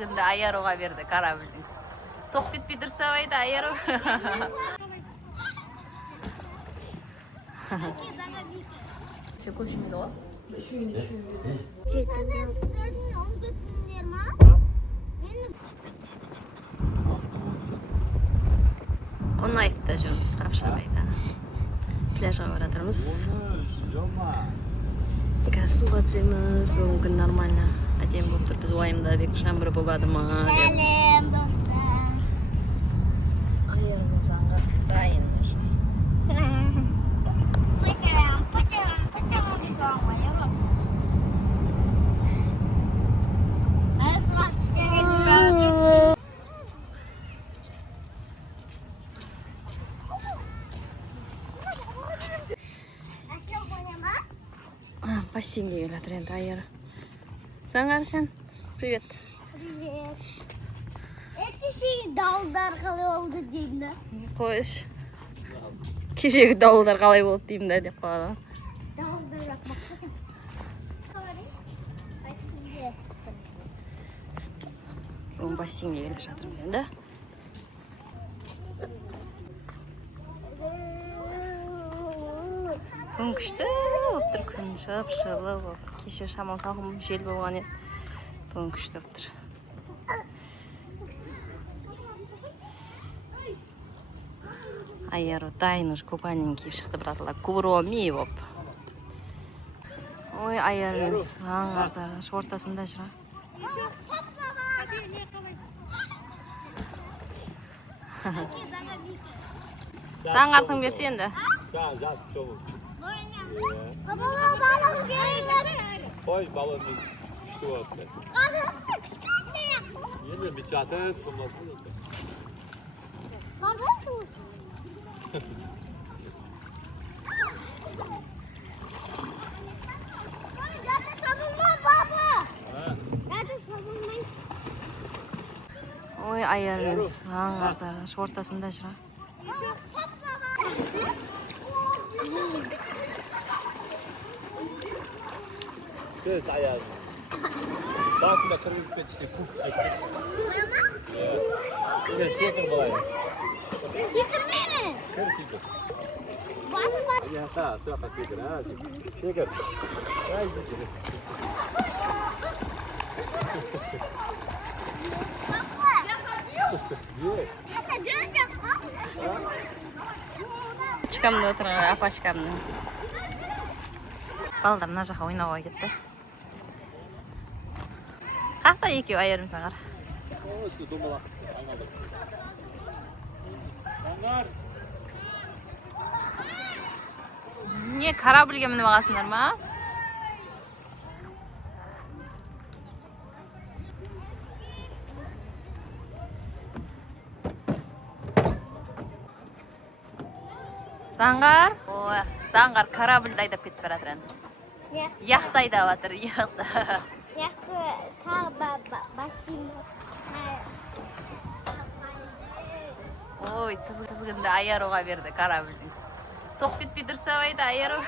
тізгінді аяруға берді корабльдің. Соқ кетпей дұрыстабайды аяру. Все көшімеді ғой? Қонаевта жүрміз, Қапшағайда. Пляжға баратырмыз. Қазір суға түсеміз, бүгін күн нормально. Әдем болып тұр, біз уайымда бек жаңбыр болады ма деп. Сәлем, достар. Аярымыз аңғар дайын. Почерам десам, аярос. Суға түскенде Бассейнге келатыр енді аяры. Заңархан, привет. Привет. Это şey dalдар қалай oldu деймін. Қойш. Кешегі дауылдар қалай болды деймін да деп қалады. Dalдар yapmak. Бүгін бассейнге келіп жатырмыз енді. Күн күшті болып тұр, күн шып-шылы болып. Кеше шамал салқын жел болған еді. Бүгін күшті болып тұр. Аяру дайын уже купальник киіп шықты, браталар. Куроми болып. Ой, аяру аңғарда ортасында жүр. Заңғардың берсе енді. Baba balık görürüz. Koy balonu düştü o atlet. Kardeşim kışkırtma ya. Yine bir çatı tutulmasın. Kardeşim. Nerede sabunma baba? Nerede sabunma? Ой, аяру аңғарда ортасында жүр. Kız ayağını. Basında kırmızı petişte puf ettik. Yine sekir balayı. Sikir meni. Kır sekir. Basın bak. Ya ta, sıra sekir ha. Sekir. Ay sekir. Hatta dönecek bak. Шкамда отырған апа шкамның. Балдар мына жаққа ойнауға кетті. Қақта екеу айырым саңар. Üstü dumbalak. Anladım. Onlar. Не, корабльге мініп аласыңдар ма? Заңғар? Ой, Заңғар корабльді айдап кетіп баратыр енді. Яхта айдап жатыр, яхта. Яқты тағы бассейн. Ой, тізгінді аяруға берді корабльдің. Соқ кетпей дұрыстабайды аяру.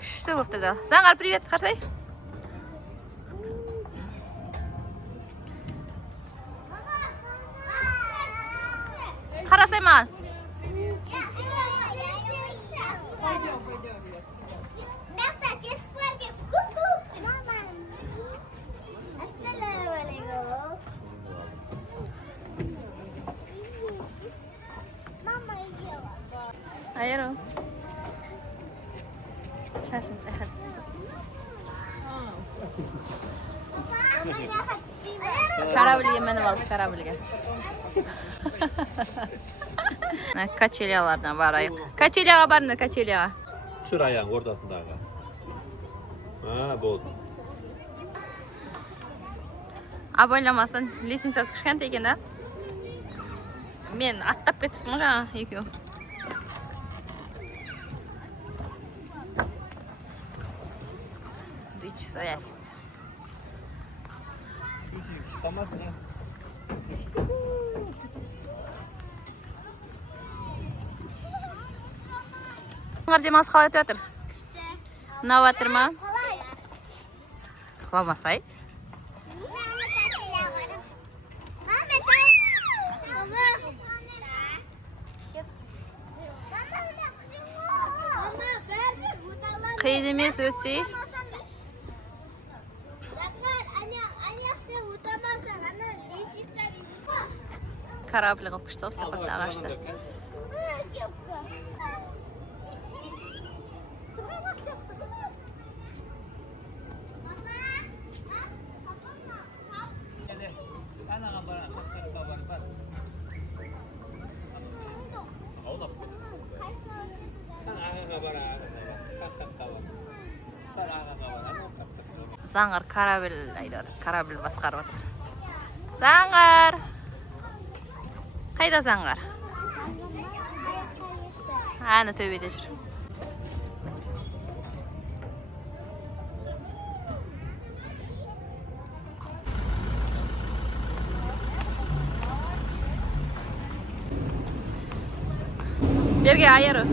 Күшті болып тұрды. Заңғар, привет, қарсай. Қарасай маған. Аяру. Шашым тәхет. Корабльге мініп алды, корабльге. Качелялардан барайық. Качеляға барында, качеляға. Çır ayağın ortasındağı. Ha, болды. Абайламасын, лесенциясы кішкентай екен да. Мен аттап кетіппін жаңа екеу. Дүйч, соясың. Çıkamazsın ya. Демалыс қалай өтіп жатыр? Ұнап жатыр ма? uxlamasay. Qiyin emas o'tsi. Karabli qilib pishdi, sepatda ag'ashdi. Zang'ar karabil aylar, karabil boshqarib o'tir. Zang'ar. Qayda Zang'ar? Ana töbede jur. Berge ayarı.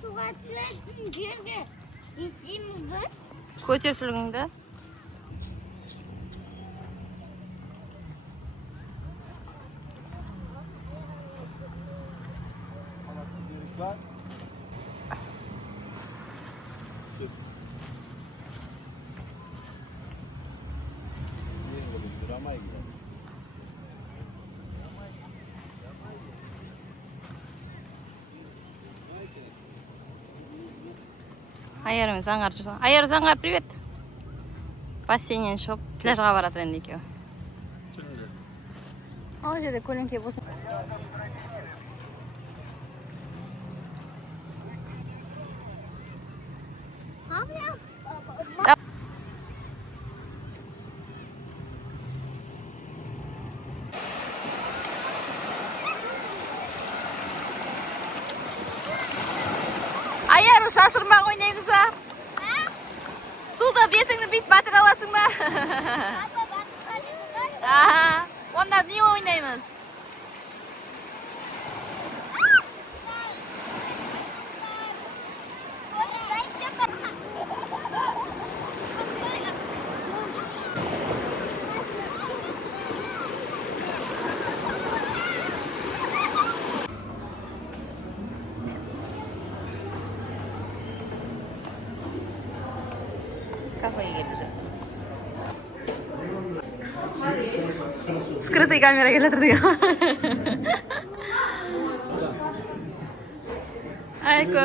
Suga tushayotgan yerga yetishimiz biz. Ko'tersilgingda. Ayarım Zang'ar жүрсің. Ayar Zang'ar, привет. Бассейннен шығып, пляжға баратыр енді екеуі. Ол жерде көлеңке болсын. Ayar, şaşırmaq oynayımız ha? Suda betіңді бит батыр аласың ба? Aha, onda niye oynayımız? Kafayı geleceğim. Скрытый камера келатыр деген. Айко.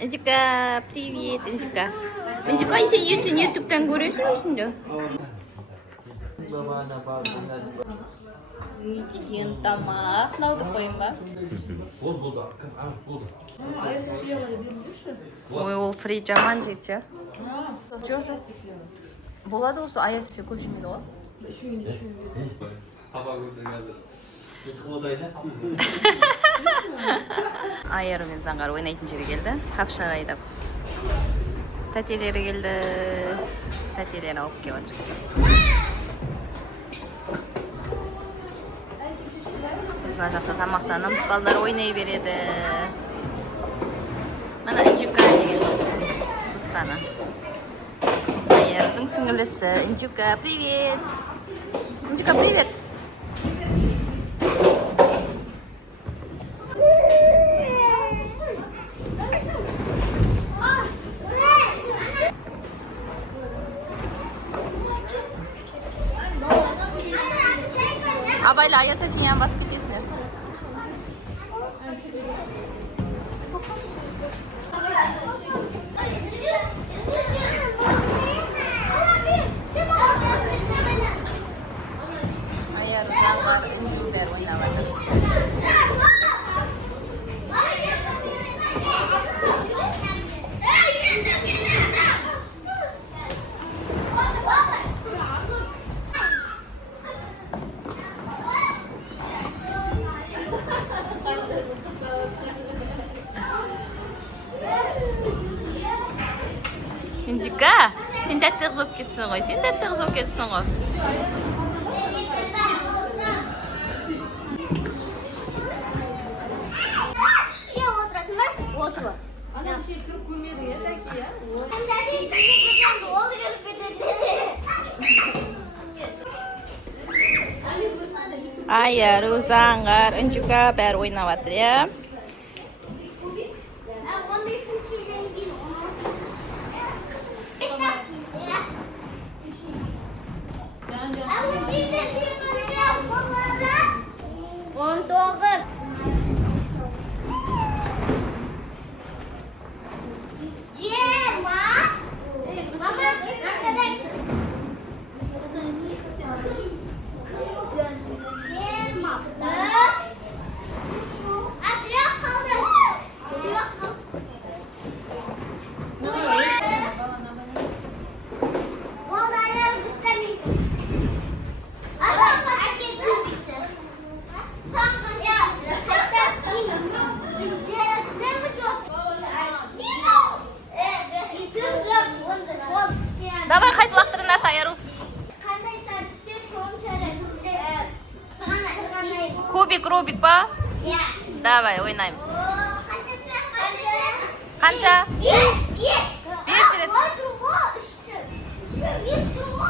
Инжика, привет, Инжика. Инжика, сен YouTube'dan görüyorsun üstünde. Ничего тамақ. Налды қойын ба? Ой, ол фри жаман жекте. Жоқ. Болады осы Аясфе көп жемейді ғой. Айару мен Заңғар ойнайтын жерге келді. Қапшағайдамыз. Тәтелері келді. Тәтелері алып келіп жатыр. Мына жақта тамақтанамыз, балдар ойнай береді. Мына Инжука деген қысқаны. Аярдың сіңілісі. Инжука, привет! Инжука, привет! Абайла, Аясофияны басып кетесіңдер. Ayar, Zang'ar, Инжу бәрі ойнап жатыр. Анжука, сен тәтті қыз болып кетсің ғой. Сен тәтті қыз болып кетсің ғой. Şey oturasın mı? Otur. Ana şey kırıp görmedi ya taki ya. Sen de işini kızım doğru görüp bitirdi. Айяру, Заңғар, Анжука бәрі ойнап жатыр, иә? 15-ci ildən gün. Ama sizden bir konuşalım bunlara. 19. Cema. Baba, arkadaş. Cema. Atıyor kaldı. Atıyor kaldı. Vallahi bitti. Adam herkes bitti. Sonra ya, hatta ne mi çok? Давай, қайт уақыттарын аша, Айяру. Қандай сәтсіз соның шәрі. Саған айтылғандай. Кубик, Рубик ба? Иә. Давай, ойнаймыз. Қанша? Қанша? Бес. Бес рет. Ой, тұрғы, үшті. Бес тұрғы.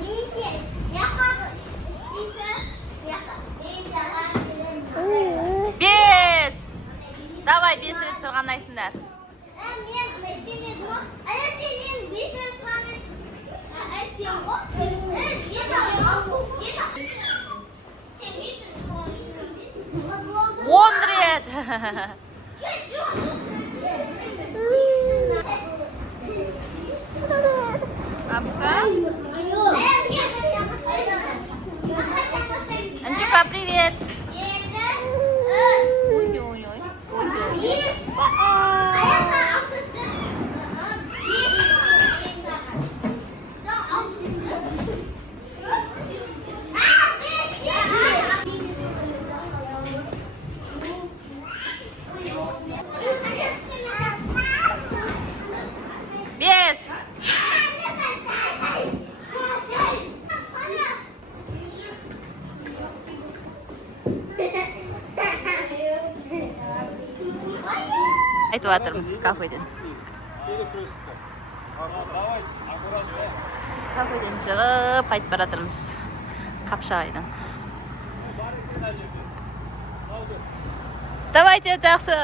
Немесе, яқағы. Бес! Давай, 5 рет сырғанайсыңдар. Мен істемедім ғой. Ана сен бес рет сұрағансың. Сен ғой? 10 рет! Анжука, привет! Ой-ой-ой. Бес! Айтып жатырмыз кафеден. Кафеден шығып, қайтып бара жатырмыз. Қапшағайдан. Давайте, жақсы.